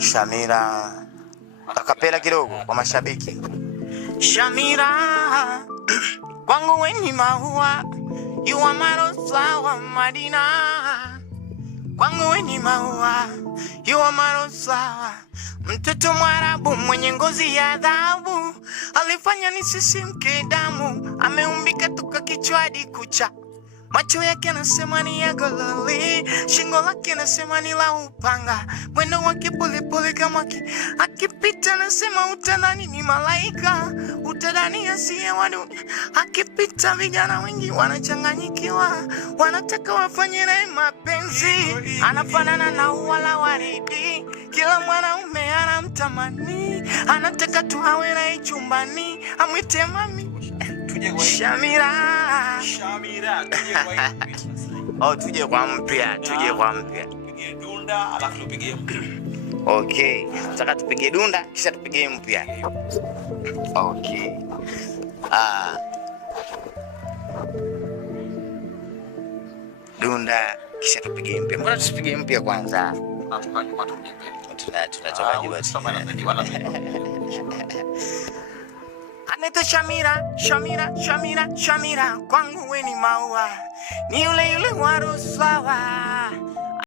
Shamira. Akapela kidogo kwa mashabiki. Shamira, kwangu wewe ni maua, you are my rose flower Madina. Kwangu wewe ni maua, you are my rose flower. Mtoto Mwarabu mwenye ngozi ya dhahabu, alifanya nisisimke damu, ameumbika toka kichwa hadi kucha. Macho yake yanasema ni ya gololi, shingo lake nasema ni la upanga, mwendo wake polepole kama akipita nasema utadhani ni malaika, utadhani asiye wa dunia. Akipita vijana wengi wanachanganyikiwa, wanataka wafanye naye mapenzi. Anafanana na ua la waridi, kila mwanaume anamtamani, anataka tu awe naye chumbani, amwite mami. Shamira. Tuje kwa mpya. Tuje kwa mpya. Tupige dunda alafu tupige mpya. Okay. Nataka tupige dunda kisha tupige mpya. Okay. Dunda kisha tupige mpya. Mbona tusipige mpya kwanza? Tunatoka nyuma tupige. Tunatoka nyuma. Anita Shamira, kwangu wewe ni maua, ni yule wa rose flower.